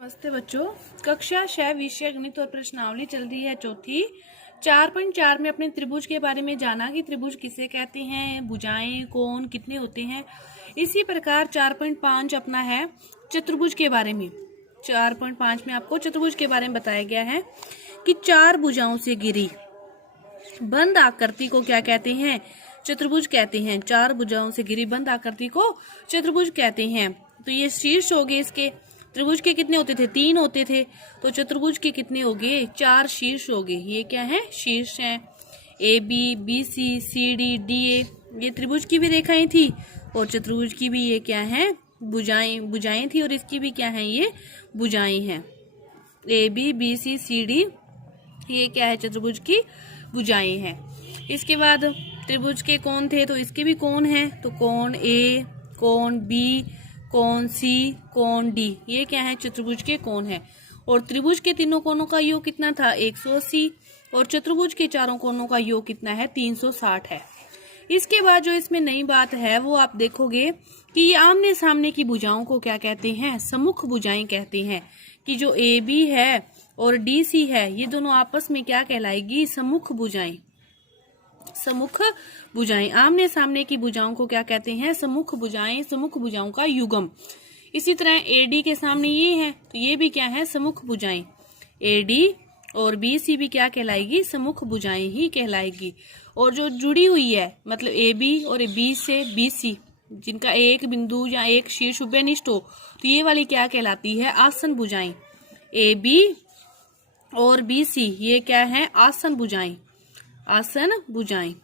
नमस्ते बच्चों, कक्षा 6 विषय गणित और प्रश्नावली चल रही है चौथी। 4.4 में अपने त्रिभुज के बारे में जाना कि त्रिभुज किसे कहते हैं, भुजाएं, कोण कितने होते हैं। इसी प्रकार 4.5 अपना है चतुर्भुज के बारे में। 4.5 में आपको चतुर्भुज के बारे में बताया गया है कि चार भुजाओं से घिरी बंद आकृति को क्या कहते हैं, चतुर्भुज कहते हैं। चार भुजाओं से घिरी बंद आकृति को चतुर्भुज कहते हैं। तो ये शीर्ष हो गए इसके। त्रिभुज के कितने होते थे, 3 होते थे, तो चतुर्भुज के कितने हो गए, 4 शीर्ष हो गए। ये क्या है, शीर्ष है। A B, B C, C D, D A, ये त्रिभुज की भी रेखाएं थी और चतुर्भुज की भी ये क्या है, भुजाएं थी और इसकी भी क्या है, ये भुजाएं हैं। A B C, C D, ये क्या है, चतुर्भुज की भुजाएं हैं। इसके बाद त्रिभुज के कोण थे, तो इसके भी कोण हैं। तो कोण ए, कोण बी, कोण सी, कोण डी, ये क्या है, चतुर्भुज के कोण है। और त्रिभुज के तीनों कोणों का योग कितना था, 180, और चतुर्भुज के चारों कोणों का योग कितना है, 360 है। इसके बाद जो इसमें नई बात है वो आप देखोगे कि ये आमने सामने की भुजाओं को क्या कहते हैं, सम्मुख भुजाएं कहते हैं। कि जो ए बी है और डी सी है, ये दोनों आपस में क्या कहलाएगी, सम्मुख भुजाएं। सम्मुख भुजाएं, आमने सामने की भुजाओं को क्या कहते हैं, सम्मुख भुजाएं, सम्मुख भुजाओं का युग्म। इसी तरह एडी के सामने ये है, तो ये भी क्या है, सम्मुख भुजाएं। एडी और बी सी भी क्या कहलाएगी, सम्मुख भुजाएं ही कहलाएगी। और जो जुड़ी हुई है, मतलब ए बी और बी से बी सी, जिनका एक बिंदु या एक शीर्ष उभयनिष्ठ हो, तो ये वाली क्या कहलाती है, आसन भुजाएं। ए बी और बी सी, ये क्या है, आसन भुजाएं। आसन भुजाएं,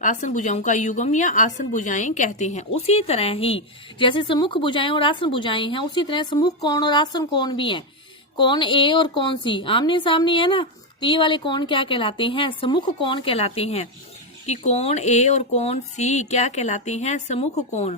आसन भुजाओं का युग्म या आसन भुजाएं कहते हैं। उसी तरह ही जैसे सम्मुख भुजाएं और आसन भुजाएं हैं, उसी तरह सम्मुख कोण और आसन कोण भी हैं। कोण ए और कोण सी आमने सामने है ना, तो ये वाले कोण क्या कहलाते हैं, सम्मुख कोण कहलाते हैं। कि कोण ए और कोण सी क्या कहलाते हैं, सम्मुख कोण।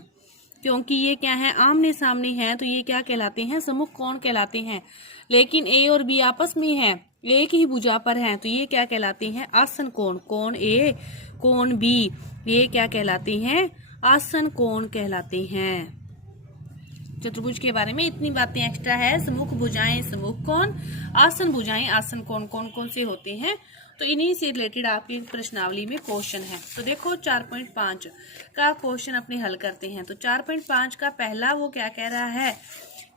क्योंकि ये क्या है, आमने सामने हैं, तो ये क्या कहलाते हैं, सम्मुख कोण कहलाते हैं। लेकिन ए और बी आपस में है, एक ही भुजा पर हैं, तो ये क्या कहलाते हैं, आसन कोण। कोण ए, कोण बी, ये क्या कहलाते हैं, आसन कोण कहलाते हैं। चतुर्भुज के बारे में इतनी बातें एक्स्ट्रा है। सम्मुख भुजाएं, सम्मुख कोण, आसन भुजाएं, आसन कोण कौन कौन से होते हैं, तो इन्हीं से रिलेटेड आपकी प्रश्नावली में क्वेश्चन है। तो देखो 4.5 का क्वेश्चन अपने हल करते हैं। तो 4.5 का पहला वो क्या कह रहा है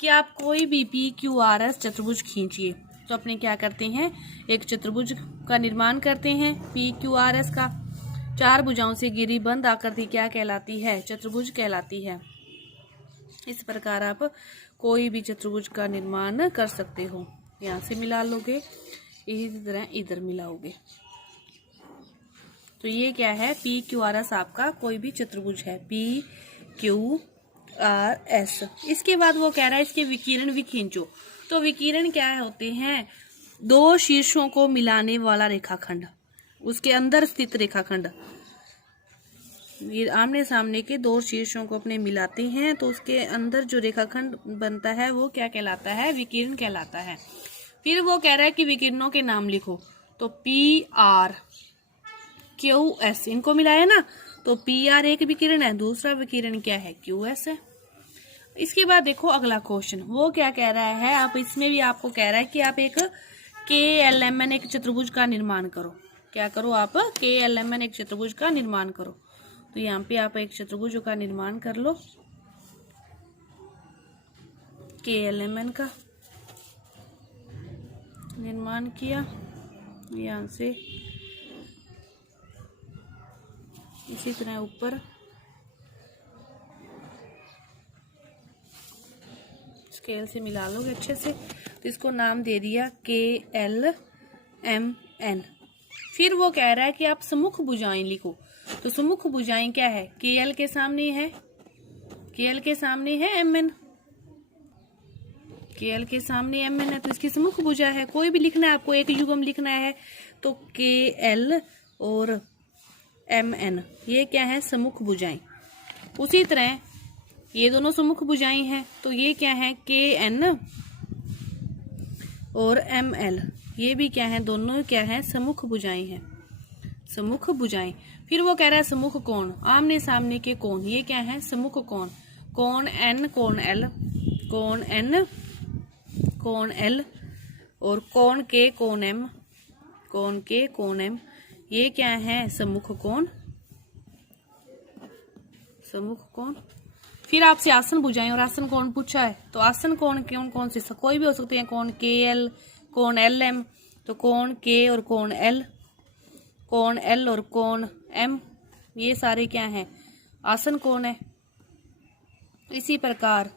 कि आप कोई भी पी क्यू आर एस चतुर्भुज खींचिए। तो अपने क्या करते हैं, एक चतुर्भुज का निर्माण करते हैं पी क्यू आर एस का। चार भुजाओं से घिरी बंद आकृति क्या कहलाती है, चतुर्भुज कहलाती है। इस प्रकार आप कोई भी चतुर्भुज का निर्माण कर सकते हो। यहाँ से मिला लोगे, इसी तरह इधर मिलाओगे। तो ये क्या है, पी क्यू आर एस आपका कोई भी चतुर्भुज है, पी क्यू आर एस। इसके बाद वो कह रहा है इसके विकिरण भी खींचो। तो विकिरण क्या होते हैं, दो शीर्षों को मिलाने वाला रेखाखंड, उसके अंदर स्थित रेखाखंड। ये आमने सामने के दो शीर्षों को अपने मिलाते हैं, तो उसके अंदर जो रेखाखंड बनता है वो क्या कहलाता है, विकिरण कहलाता है। फिर वो कह रहा है कि विकिरणों के नाम लिखो। तो पी आर क्यू एस, इनको मिलाया ना, तो पी आर एक विकिरण है, दूसरा विकिरण क्या है, क्यू एस है। इसके बाद देखो अगला क्वेश्चन, वो क्या कह रहा है, आप इसमें भी आपको कह रहा है कि आप एक के एल एम एन एक चतुर्भुज का निर्माण करो। क्या करो, आप के एल एम एन एक चतुर्भुज का निर्माण करो। तो यहाँ पे आप एक चतुर्भुज का निर्माण कर लो, के एल एम एन का निर्माण किया। यहाँ से इसी तरह ऊपर स्केल से मिला लोगे अच्छे से। तो इसको नाम दे दिया के एल एम एन। फिर वो कह रहा है कि आप सम्मुख भुजाएं लिखो। तो सम्मुख भुजाएं क्या है, के एल के सामने है, के एल के सामने है एम एन, के एल के सामने एम एन है, तो इसकी सम्मुख भुजा है। कोई भी लिखना है आपको, एक युग्म लिखना है, तो के एल और एम एन, ये क्या है, सम्मुख भुजाएं। उसी तरह ये दोनों सम्मुख भुजाएं हैं, तो ये क्या है, के एन और एम एल, ये भी क्या है, दोनों क्या है, सम्मुख भुजाएं हैं, सम्मुख भुजाएं। फिर वो कह रहा है सम्मुख कोण, आमने सामने के कोण, ये क्या है, सम्मुख कोण। कोण एन, कोण एल, कोण एन कोण L और कोण K कोण M, कोण K कोण M, ये क्या है? सम्मुख कोण, सम्मुख कोण। फिर आपसे आसन भुजाएं और आसन कोण पूछा है, तो आसन कोण कौन कौन से? कोई भी हो सकते हैं, कोण KL, कोण LM, तो कोण K और कोण L, कोण L और कोण M, ये सारे क्या हैं? आसन कोण है। इसी प्रकार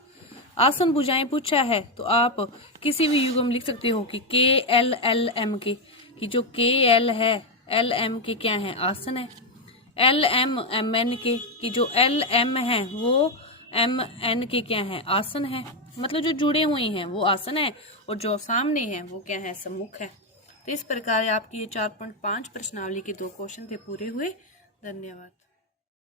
आसन भुजाएं पूछा है तो आप किसी भी युग्म लिख सकते हो कि KL M के, कि जो KL है LM के क्या है? आसन है। LM MN के, कि जो LM है वो MN के क्या है? आसन है। मतलब जो जुड़े हुए हैं वो आसन है और जो सामने है वो क्या है? सम्मुख है। तो इस प्रकार आपकी ये 4.5 प्रश्नावली के 2 क्वेश्चन थे पूरे हुए। धन्यवाद।